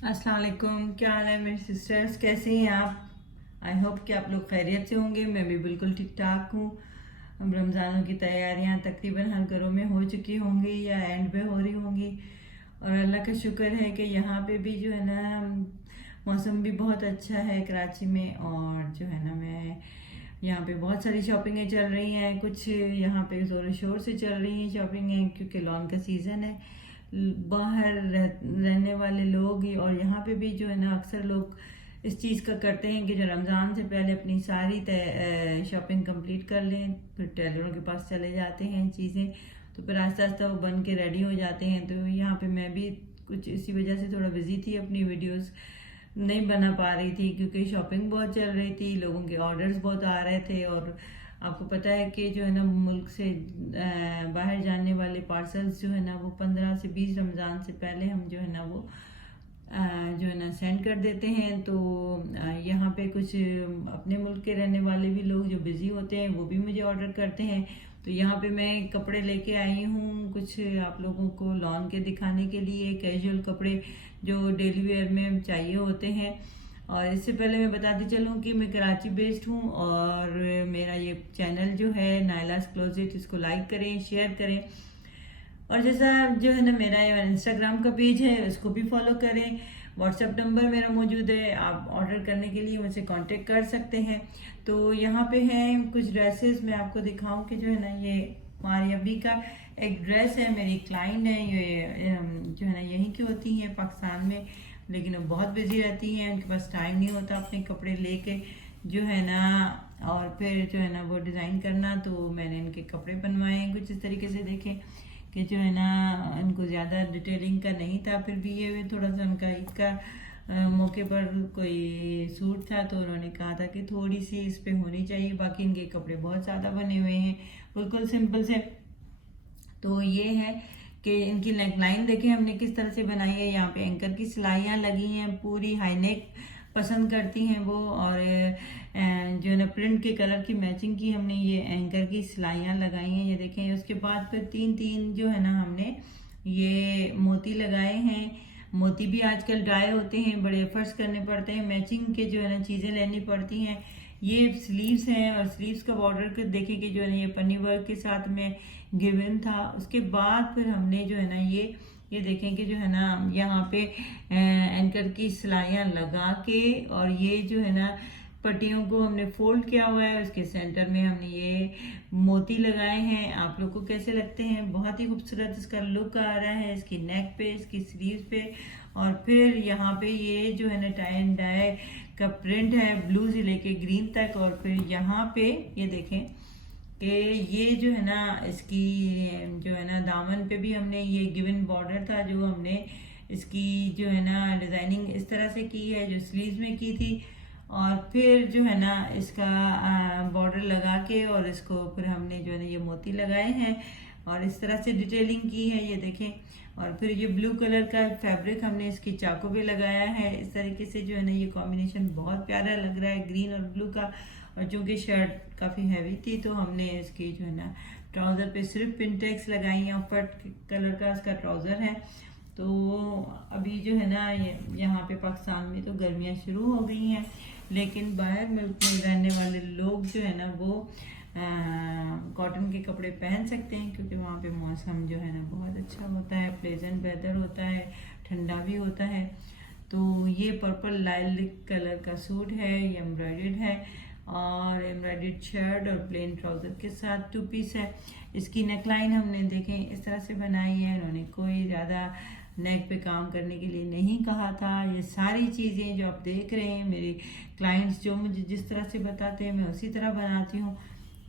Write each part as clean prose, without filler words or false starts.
अस्सलाम वालेकुम। क्या हाल है मेरे सिस्टर्स, कैसे हैं आप। आई होप कि आप लोग खैरियत से होंगे। मैं भी बिल्कुल ठीक ठाक हूँ। अब रमज़ानों की तैयारियां तकरीबन हर घरों में हो चुकी होंगी या एंड पे हो रही होंगी। और अल्लाह का शुक्र है कि यहाँ पे भी जो है ना मौसम भी बहुत अच्छा है कराची में। और जो है ना मैं यहाँ पे बहुत सारी शॉपिंगें चल रही हैं। कुछ यहाँ पे ज़ोर शोर से चल रही हैं शॉपिंगें, क्योंकि लॉन का सीज़न है। बाहर रहने वाले लोग ही और यहाँ पे भी जो है ना अक्सर लोग इस चीज़ का करते हैं कि जो रमज़ान से पहले अपनी सारी शॉपिंग कंप्लीट कर लें, फिर टेलरों के पास चले जाते हैं चीज़ें, तो फिर आहिस्ता आहिस्ता वो बन के रेडी हो जाते हैं। तो यहाँ पे मैं भी कुछ इसी वजह से थोड़ा बिजी थी, अपनी वीडियोस नहीं बना पा रही थी क्योंकि शॉपिंग बहुत चल रही थी, लोगों के ऑर्डर्स बहुत आ रहे थे। और आपको पता है कि जो है ना मुल्क से बाहर जाने वाले पार्सल्स जो है ना वो 15 से 20 रमज़ान से पहले हम जो है ना वो जो है ना सेंड कर देते हैं। तो यहाँ पे कुछ अपने मुल्क के रहने वाले भी लोग जो बिज़ी होते हैं वो भी मुझे ऑर्डर करते हैं। तो यहाँ पे मैं कपड़े लेके आई हूँ कुछ आप लोगों को लॉन के दिखाने के लिए, कैजुअल कपड़े जो डेली वेयर में चाहिए होते हैं। और इससे पहले मैं बताती चलूँ कि मैं कराची बेस्ड हूँ और मेरा ये चैनल जो है नायलास क्लोजेट, इसको लाइक करें, शेयर करें। और जैसा जो है ना मेरा ये इंस्टाग्राम का पेज है उसको भी फॉलो करें। व्हाट्सएप नंबर मेरा मौजूद है, आप ऑर्डर करने के लिए मुझसे कांटेक्ट कर सकते हैं। तो यहाँ पे हैं कुछ ड्रेसेस, मैं आपको दिखाऊं कि जो है ना ये हमारी अभी का एक ड्रेस है। मेरी क्लाइंट है ये जो है ना यहीं की होती हैं पाकिस्तान में, लेकिन वो बहुत बिजी रहती हैं, उनके पास टाइम नहीं होता अपने कपड़े लेके जो है ना और फिर जो है ना वो डिज़ाइन करना। तो मैंने इनके कपड़े बनवाए हैं कुछ इस तरीके से, देखें कि जो है ना इनको ज़्यादा डिटेलिंग का नहीं था, फिर भी ये थोड़ा सा उनका ईद का मौके पर कोई सूट था तो उन्होंने कहा था कि थोड़ी सी इस पे होनी चाहिए। बाकी इनके कपड़े बहुत ज़्यादा बने हुए हैं बिल्कुल सिंपल से। तो ये है कि इनकी नेक लाइन देखें हमने किस तरह से बनाई है। यहाँ पे एंकर की सिलाइयाँ लगी हैं, पूरी हाई नेक पसंद करती हैं वो। और जो है ना प्रिंट के कलर की मैचिंग की हमने ये एंकर की सिलाइयाँ लगाई हैं, ये देखें। उसके बाद फिर तीन तीन जो है ना हमने ये मोती लगाए हैं। मोती भी आजकल डाई होते हैं, बड़े एफर्ट्स करने पड़ते हैं, मैचिंग के जो है ना चीज़ें लेनी पड़ती हैं। ये स्लीव्स हैं और स्लीव्स का बॉर्डर को देखें कि जो है ना ये पन्नी वर्क के साथ में गिवन था। उसके बाद फिर हमने जो है ना ये देखें कि जो है ना यहाँ पे एंकर की सिलाइयाँ लगा के और ये जो है ना पट्टियों को हमने फोल्ड किया हुआ है, उसके सेंटर में हमने ये मोती लगाए हैं। आप लोग को कैसे लगते हैं, बहुत ही खूबसूरत इसका लुक आ रहा है इसकी नेक पे, इसकी स्लीव पे। और फिर यहाँ पे ये जो है ना टाई एंड डाई का प्रिंट है ब्लू से लेके ग्रीन तक। और फिर यहाँ पे ये देखें कि ये जो है ना इसकी जो है ना दामन पे भी हमने ये गिवन बॉर्डर था जो हमने इसकी जो है ना डिज़ाइनिंग इस तरह से की है जो स्लीव्स में की थी। और फिर जो है ना इसका बॉर्डर लगा के और इसको फिर हमने जो है ना ये मोती लगाए हैं और इस तरह से डिटेलिंग की है, ये देखें। और फिर ये ब्लू कलर का फैब्रिक हमने इसकी चाकू पे लगाया है इस तरीके से। जो है ना ये कॉम्बिनेशन बहुत प्यारा लग रहा है ग्रीन और ब्लू का। और चूँकि शर्ट काफ़ी हैवी थी तो हमने इसकी जो है ना ट्राउज़र पे सिर्फ पिनटेक्स लगाई हैं, ऑफर्ट कलर का इसका ट्राउज़र है। तो अभी जो है ना यहाँ पे पाकिस्तान में तो गर्मियाँ शुरू हो गई हैं, लेकिन बाहर मुल्क में रहने वाले लोग जो है ना वो कॉटन के कपड़े पहन सकते हैं, क्योंकि वहाँ पे मौसम जो है ना बहुत अच्छा होता है, प्लेजेंट वेदर होता है, ठंडा भी होता है। तो ये पर्पल लाइलिक कलर का सूट है, ये एम्ब्रॉयडर्ड है और एम्ब्रॉयडर्ड शर्ट और प्लेन ट्राउज़र के साथ 2 पीस है। इसकी नेकलाइन हमने देखें इस तरह से बनाई है, उन्होंने कोई ज़्यादा नेक पे काम करने के लिए नहीं कहा था। ये सारी चीज़ें जो आप देख रहे हैं मेरे क्लाइंट्स जो मुझे जिस तरह से बताते हैं मैं उसी तरह बनाती हूँ।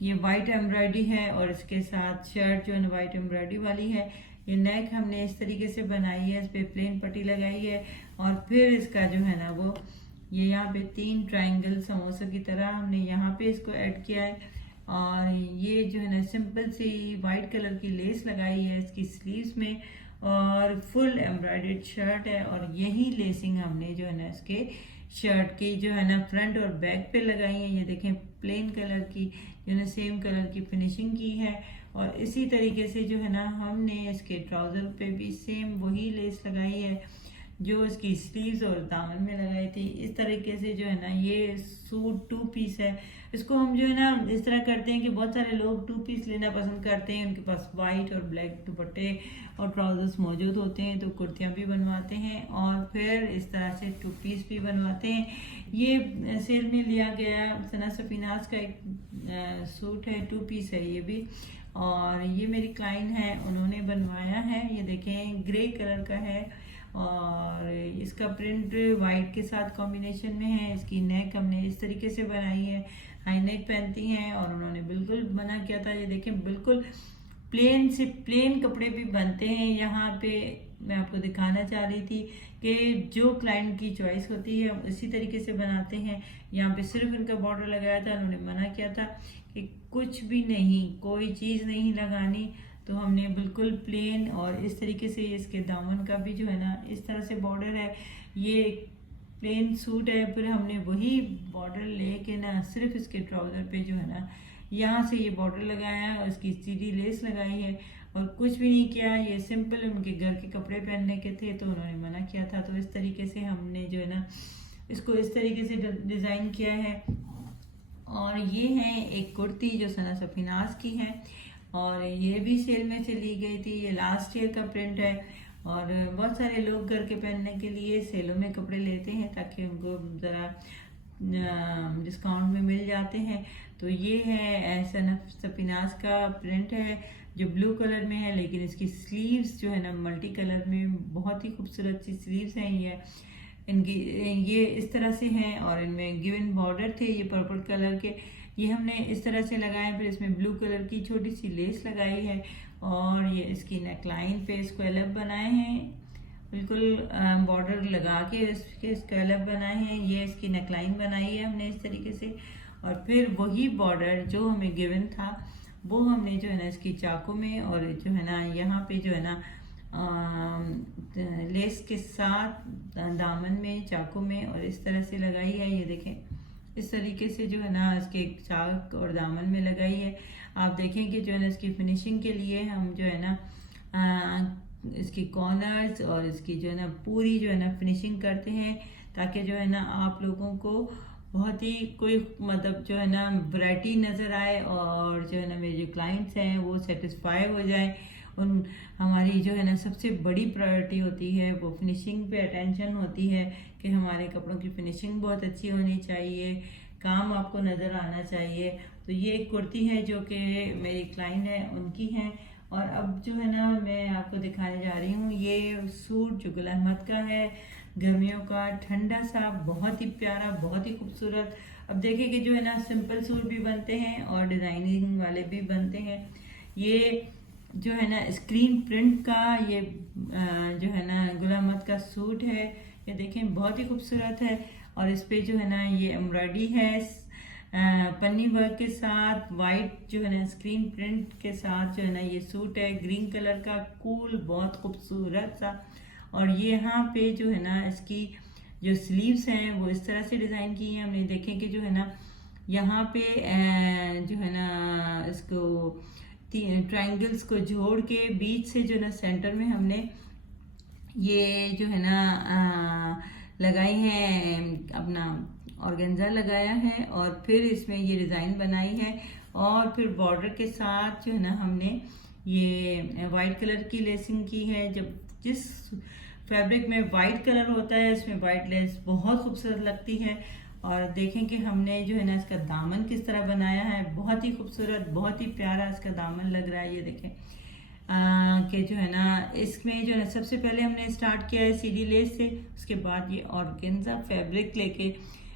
ये वाइट एम्ब्रॉयडरी है और इसके साथ शर्ट जो है वाइट एम्ब्रॉयडरी वाली है। ये नेक हमने इस तरीके से बनाई है, इस पर प्लेन पट्टी लगाई है और फिर इसका जो है ना वो ये यहाँ पे 3 ट्रायंगल समोसे की तरह हमने यहाँ पे इसको ऐड किया है। और ये जो है ना सिंपल सी वाइट कलर की लेस लगाई है इसकी स्लीव्स में और फुल एम्ब्रॉयडर्ड शर्ट है। और यही लेसिंग हमने जो है ना इसके शर्ट की जो है ना फ्रंट और बैक पे लगाई है, ये देखें प्लेन कलर की जो है सेम कलर की फिनिशिंग की है। और इसी तरीके से जो है ना हमने इसके ट्राउज़र पे भी सेम वही लेस लगाई है जो इसकी स्लीव्स और दामन में लगाई थी। इस तरीके से जो है ना ये सूट 2 पीस है। इसको हम जो है ना इस तरह करते हैं कि बहुत सारे लोग 2 पीस लेना पसंद करते हैं, उनके पास वाइट और ब्लैक दुपट्टे और ट्राउजर्स मौजूद होते हैं तो कुर्तियाँ भी बनवाते हैं और फिर इस तरह से 2 पीस भी बनवाते हैं। ये सेल में लिया गया सना सफीनाज का एक सूट है, 2 पीस है ये भी। और ये मेरी क्लाइंट है, उन्होंने बनवाया है। ये देखें ग्रे कलर का है और इसका प्रिंट वाइट के साथ कॉम्बिनेशन में है। इसकी नेक हमने इस तरीके से बनाई है, हाई नेक पहनती हैं और उन्होंने बिल्कुल मना किया था। ये देखें बिल्कुल प्लेन से प्लेन कपड़े भी बनते हैं यहाँ पे। मैं आपको दिखाना चाह रही थी कि जो क्लाइंट की चॉइस होती है हम इसी तरीके से बनाते हैं। यहाँ पे सिर्फ इनका बॉर्डर लगाया था, उन्होंने मना किया था कि कुछ भी नहीं, कोई चीज़ नहीं लगानी, तो हमने बिल्कुल प्लेन और इस तरीके से इसके दामन का भी जो है ना इस तरह से बॉर्डर है। ये प्लेन सूट है, फिर हमने वही बॉर्डर लेके ना सिर्फ इसके ट्राउज़र पे जो है ना यहाँ से ये बॉर्डर लगाया और इसकी सीधी लेस लगाई है और कुछ भी नहीं किया। ये सिंपल उनके घर के कपड़े पहनने के थे तो उन्होंने मना किया था, तो इस तरीके से हमने जो है ना इसको इस तरीके से डिज़ाइन किया है। और ये है एक कुर्ती जो सना सफीनाज की है और ये भी सेल में से ली गई थी। ये लास्ट ईयर का प्रिंट है और बहुत सारे लोग घर के पहनने के लिए सेलों में कपड़े लेते हैं ताकि उनको ज़रा डिस्काउंट में मिल जाते हैं। तो ये है सना सफीनाज का प्रिंट है जो ब्लू कलर में है, लेकिन इसकी स्लीव्स जो है ना मल्टी कलर में बहुत ही खूबसूरत सी स्लीव्स हैं। ये इनकी ये इस तरह से हैं और इनमें गिवन बॉर्डर थे ये पर्पल कलर के, ये हमने इस तरह से लगाए। फिर इसमें ब्लू कलर की छोटी सी लेस लगाई है और ये इसकी नेकलाइन पे स्क्वेलअप बनाए हैं, बिल्कुल बॉर्डर लगा के इसके स्क्वेलअप बनाए हैं। ये इसकी नेकलाइन बनाई है हमने इस तरीके से और फिर वही बॉर्डर जो हमें गिवन था वो हमने जो है ना इसकी चाकू में और जो है ना यहाँ पे जो है ना लेस के साथ दामन में चाकू में और इस तरह से लगाई है। ये देखें इस तरीके से जो है ना इसके चाक और दामन में लगाई है। आप देखें कि जो है ना इसकी फिनिशिंग के लिए हम जो है ना इसकी कॉर्नर्स और इसकी जो है ना पूरी जो है ना फिनिशिंग करते हैं ताकि जो है ना आप लोगों को बहुत ही कोई मतलब जो है ना वैरायटी नज़र आए और जो है ना मेरे जो क्लाइंट्स हैं वो सेटिस्फाई हो जाएं। उन हमारी जो है ना सबसे बड़ी प्रायोरिटी होती है वो फिनिशिंग पे अटेंशन होती है कि हमारे कपड़ों की फिनिशिंग बहुत अच्छी होनी चाहिए, काम आपको नज़र आना चाहिए। तो ये एक कुर्ती है जो कि मेरी क्लाइंट है उनकी है। और अब जो है ना मैं आपको दिखाने जा रही हूँ ये सूट जो गुल अहमद का है, गर्मियों का ठंडा सा, बहुत ही प्यारा, बहुत ही खूबसूरत। अब देखिए कि जो है ना सिंपल सूट भी बनते हैं और डिज़ाइनिंग वाले भी बनते हैं। ये जो है ना स्क्रीन प्रिंट का ये जो है ना गुल अहमद का सूट है, ये देखें बहुत ही खूबसूरत है और इस पे जो है ना ये एम्ब्रॉयडरी है पन्नी वर्क के साथ, वाइट जो है ना स्क्रीन प्रिंट के साथ जो है ना ये सूट है ग्रीन कलर का, कूल, बहुत खूबसूरत सा। और ये यहाँ पे जो है ना इसकी जो स्लीव्स हैं वो इस तरह से डिज़ाइन की हैं हमने। देखें कि जो है ना यहाँ पे जो है ना इसको ट्रायंगल्स को जोड़ के बीच से जो ना सेंटर में हमने ये जो है ना लगाई हैं अपना ऑर्गेन्जा लगाया है और फिर इसमें ये डिज़ाइन बनाई है और फिर बॉर्डर के साथ जो है ना हमने ये वाइट कलर की लेसिंग की है। जब जिस फैब्रिक में वाइट कलर होता है इसमें वाइट लेस बहुत खूबसूरत लगती है। और देखें कि हमने जो है ना इसका दामन किस तरह बनाया है, बहुत ही खूबसूरत, बहुत ही प्यारा इसका दामन लग रहा है। ये देखें कि जो है ना इसमें जो है सबसे पहले हमने स्टार्ट किया है सीधी लेस से, उसके बाद ये ऑर्गेन्जा फैब्रिक लेके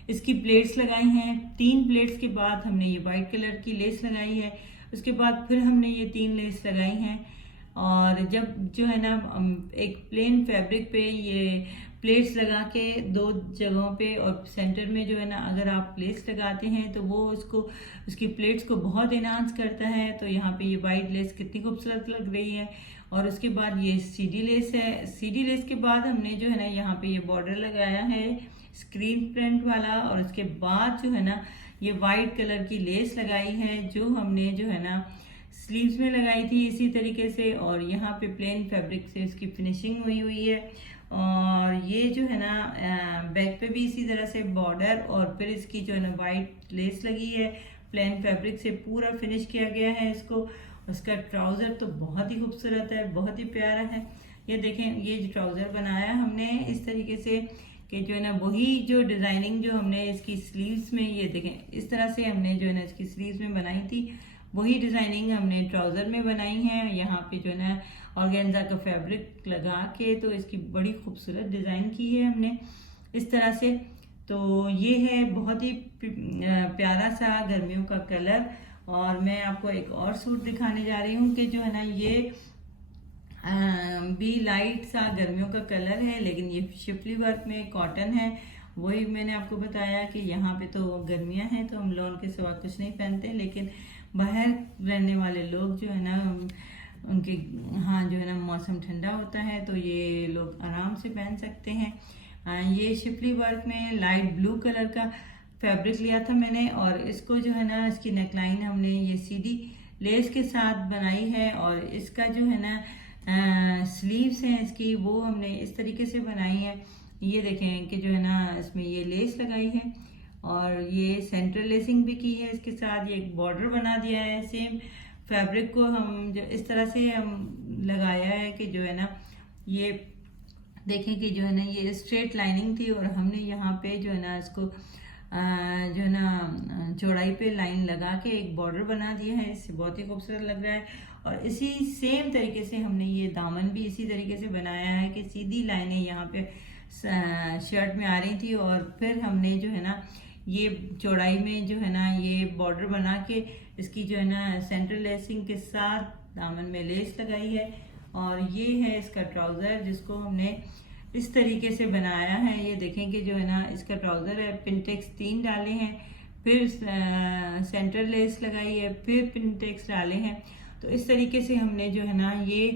इसकी प्लेट्स लगाई हैं। 3 प्लेट्स के बाद हमने ये वाइट कलर की लेस लगाई है, उसके बाद फिर हमने ये 3 लेस लगाई हैं। और जब जो है ना एक प्लेन फैब्रिक पे ये प्लेट्स लगा के 2 जगहों पे और सेंटर में जो है ना अगर आप प्लेट्स लगाते हैं तो वो उसकी प्लेट्स को बहुत इन्हांस करता है। तो यहाँ पे ये वाइट लेस कितनी खूबसूरत लग रही है। और उसके बाद ये सीधी लेस है, सीधी लेस के बाद हमने जो है ना यहाँ पे ये बॉर्डर लगाया है स्क्रीन प्रिंट वाला और उसके बाद जो है ना ये वाइट कलर की लेस लगाई है जो हमने जो है ना स्लीव्स में लगाई थी इसी तरीके से। और यहाँ पे प्लेन फैब्रिक से इसकी फिनिशिंग हुई है और ये जो है ना बैक पे भी इसी तरह से बॉर्डर और फिर इसकी जो है ना वाइट लेस लगी है, प्लेन फैब्रिक से पूरा फिनिश किया गया है इसको। उसका ट्राउज़र तो बहुत ही खूबसूरत है, बहुत ही प्यारा है। ये देखें, ये जो ट्राउज़र बनाया हमने इस तरीके से कि जो है ना वही जो डिज़ाइनिंग जो हमने इसकी स्लीव्स में, ये देखें इस तरह से हमने जो है ना इसकी स्लीव्स में बनाई थी, वही डिज़ाइनिंग हमने ट्राउज़र में बनाई है। यहाँ पे जो है ना ऑर्गेन्जा का फैब्रिक लगा के तो इसकी बड़ी खूबसूरत डिज़ाइन की है हमने इस तरह से। तो ये है बहुत ही प्यारा सा गर्मियों का कलर। और मैं आपको एक और सूट दिखाने जा रही हूँ कि जो है ना ये भी लाइट सा गर्मियों का कलर है, लेकिन ये शिफली वर्क में कॉटन है। वही मैंने आपको बताया कि यहाँ पे तो गर्मियाँ हैं तो हम लॉन के सिवा कुछ नहीं पहनते, लेकिन बाहर रहने वाले लोग जो है ना उनके यहाँ जो है ना मौसम ठंडा होता है तो ये लोग आराम से पहन सकते हैं। ये शिफली वर्क में लाइट ब्लू कलर का फैब्रिक लिया था मैंने, और इसको जो है ना इसकी नेकलाइन हमने ये सीधी लेस के साथ बनाई है, और इसका जो है ना स्लीव्स हैं इसकी वो हमने इस तरीके से बनाई है। ये देखें कि जो है ना इसमें ये लेस लगाई है और ये सेंटर लेसिंग भी की है इसके साथ। ये एक बॉर्डर बना दिया है, सेम फैब्रिक को हम जो इस तरह से हम लगाया है कि जो है ना ये देखें कि जो है ना ये स्ट्रेट लाइनिंग थी और हमने यहाँ पे जो है ना इसको जो है ना चौड़ाई पे लाइन लगा के एक बॉर्डर बना दिया है। इससे बहुत ही खूबसूरत लग रहा है। और इसी सेम तरीके से हमने ये दामन भी इसी तरीके से बनाया है कि सीधी लाइनें यहाँ पे शर्ट में आ रही थी, और फिर हमने जो है ना ये चौड़ाई में जो है ना ये बॉर्डर बना के इसकी जो है ना सेंटर लेसिंग के साथ दामन में लेस लगाई है। और ये है इसका ट्राउज़र जिसको हमने इस तरीके से बनाया है। ये देखें कि जो है ना इसका ट्राउज़र है, पिनटेक्स 3 डाले हैं, फिर सेंटर लेस लगाई है, फिर पिनटेक्स डाले हैं। तो इस तरीके से हमने जो है ना ये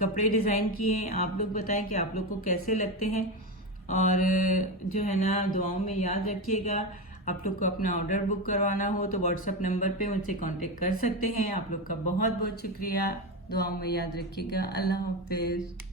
कपड़े डिज़ाइन किए हैं। आप लोग बताएं कि आप लोग को कैसे लगते हैं, और जो है ना दुआओं में याद रखिएगा। आप लोग को अपना ऑर्डर बुक करवाना हो तो व्हाट्सएप नंबर पे मुझसे कांटेक्ट कर सकते हैं। आप लोग का बहुत बहुत शुक्रिया। दुआओं में याद रखिएगा। अल्लाह हाफिज़।